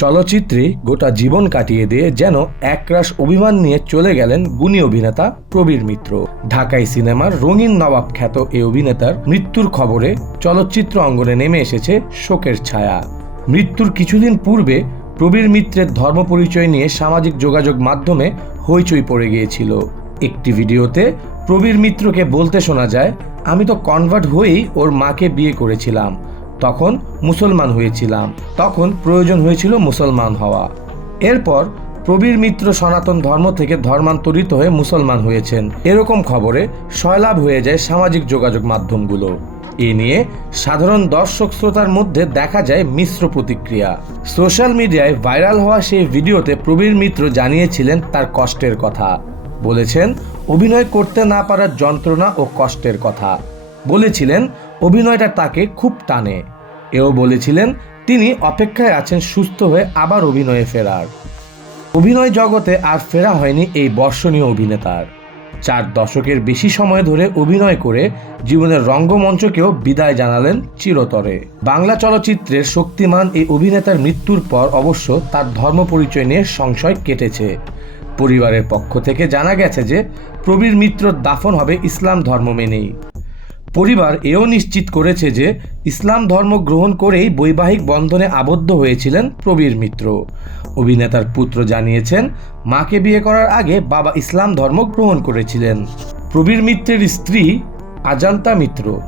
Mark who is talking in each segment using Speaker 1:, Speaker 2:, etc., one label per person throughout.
Speaker 1: চলচ্চিত্রে গোটা জীবন কাটিয়ে দিয়ে যেন একরাশ অভিমান নিয়ে চলে গেলেন গুণী অভিনেতা প্রবীর মিত্র। ঢাকাই সিনেমার রঙিন নবাব খ্যাত এই অভিনেতার মৃত্যুর খবরে চলচ্চিত্র অঙ্গনে নেমে এসেছে শোকের ছায়া। মৃত্যুর কিছুদিন পূর্বে প্রবীর মিত্রের ধর্ম পরিচয় নিয়ে সামাজিক যোগাযোগ মাধ্যমে হইচই পড়ে গিয়েছিল। একটি ভিডিওতে প্রবীর মিত্রকে বলতে শোনা যায়, আমি তো কনভার্ট হয়েই ওর মাকে বিয়ে করেছিলাম। তখন মুসলমান হয়েছিলাম। তখন প্রয়োজন হয়েছিল মুসলমান হওয়া। এরপর প্রবীর মিত্র সনাতন ধর্ম থেকে ধর্মান্তরিত হয়ে মুসলমান হয়েছেন। এরকম খবরে সয়লাভ হয়ে যায় সামাজিক যোগাযোগ মাধ্যমগুলো। এ নিয়ে সাধারণ দর্শক শ্রোতার মধ্যে দেখা যায় মিশ্র প্রতিক্রিয়া। সোশ্যাল মিডিয়ায় ভাইরাল হওয়া সেই ভিডিওতে প্রবীর মিত্র জানিয়েছিলেন তার কষ্টের কথা। বলেছেন, অভিনয় করতে না পারার যন্ত্রণা ও কষ্টের কথা। বলেছিলেন অভিনয়টা তাকে খুব টানে। এও বলেছিলেন, তিনি অপেক্ষায় আছেন সুস্থ হয়ে আবার অভিনয়ে ফেরার। অভিনয় জগতে আর ফেরা হয়নি এই বর্ষণীয় অভিনেতার। চার দশকের বেশি সময় ধরে অভিনয় করে জীবনের রঙ্গমঞ্চকেও বিদায় জানালেন চিরতরে। বাংলা চলচ্চিত্রের শক্তিমান এই অভিনেতার মৃত্যুর পর অবশ্য তার ধর্ম পরিচয় নিয়ে সংশয় কেটেছে। পরিবারের পক্ষ থেকে জানা গেছে যে, প্রবীর মিত্র দাফন হবে ইসলাম ধর্ম মেনেই। পরিবার এও নিশ্চিত করেছে যে ইসলাম ধর্ম গ্রহণ করেই বৈবাহিক বন্ধনে আবদ্ধ হয়েছিলেন প্রবীর মিত্র। অভিনেতার পুত্র জানিয়েছেন, মাকে বিয়ে করার আগে বাবা ইসলাম ধর্ম গ্রহণ করেছিলেন। প্রবীর মিত্রের স্ত্রী আজান্তা মিত্র।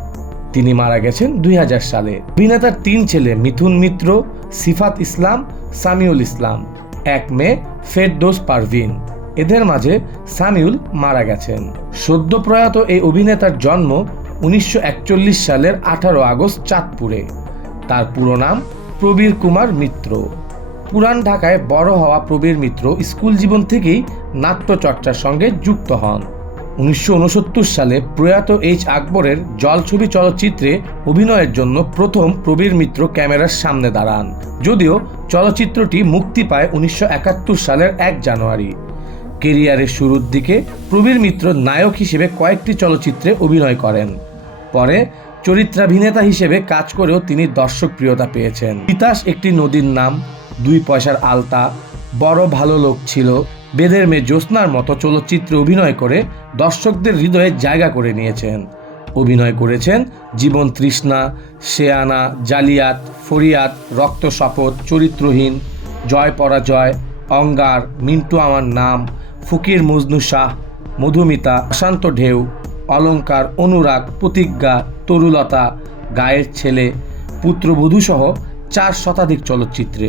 Speaker 1: তিনি মারা গেছেন দুই হাজার সালে। অভিনেতার তিন ছেলে মিথুন মিত্র, সিফাত ইসলাম, সামিউল ইসলাম। এক মেয়ে, ফেরদোস পারভিন। এদের মাঝে সামিউল মারা গেছেন। সদ্য প্রয়াত এই অভিনেতার জন্ম উনিশশো একচল্লিশ সালের আঠারো আগস্ট চাঁদপুরে। তার পুরো নাম প্রবীর কুমার মিত্র। পুরান ঢাকায় বড় হওয়া প্রবীর মিত্র স্কুল জীবন থেকেই নাট্যচর্চার সঙ্গে যুক্ত হন। উনিশশো ঊনসত্তর সালে প্রয়াত এইচ আকবরের জলছবি চলচ্চিত্রে অভিনয়ের জন্য প্রথম প্রবীর মিত্র ক্যামেরার সামনে দাঁড়ান। যদিও চলচ্চিত্রটি মুক্তি পায় উনিশশো একাত্তর সালের এক জানুয়ারি। কেরিয়ারের শুরুর দিকে প্রবীর মিত্র নায়ক হিসেবে কয়েকটি চলচ্চিত্রে অভিনয় করেন। পরে চরিত্রাভিনেতা হিসেবে কাজ করেও তিনি দর্শকপ্রিয়তা পেয়েছেন। তিতাস একটি নদীর নাম, দুই পয়সার আলতা, বড় ভালো লোক ছিল, বেদের মেয়ে জ্যোৎস্নার মতো চলচ্চিত্রে অভিনয় করে দর্শকদের হৃদয়ে জায়গা করে নিয়েছেন। অভিনয় করেছেন জীবন তৃষ্ণা, শেয়ানা, জালিয়াত, ফরিয়াদ, রক্ত শপথ, চরিত্রহীন, জয় পরাজয়, অঙ্গার, মিন্টু আমার নাম, ফকির মজনু শাহ, মধুমিতা শান্ত ঢেউ অলঙ্কার অনুরাগ প্রতিজ্ঞা তরুলতা গায়ের ছেলে পুত্রবধূসহ চার শতাধিক চলচ্চিত্রে।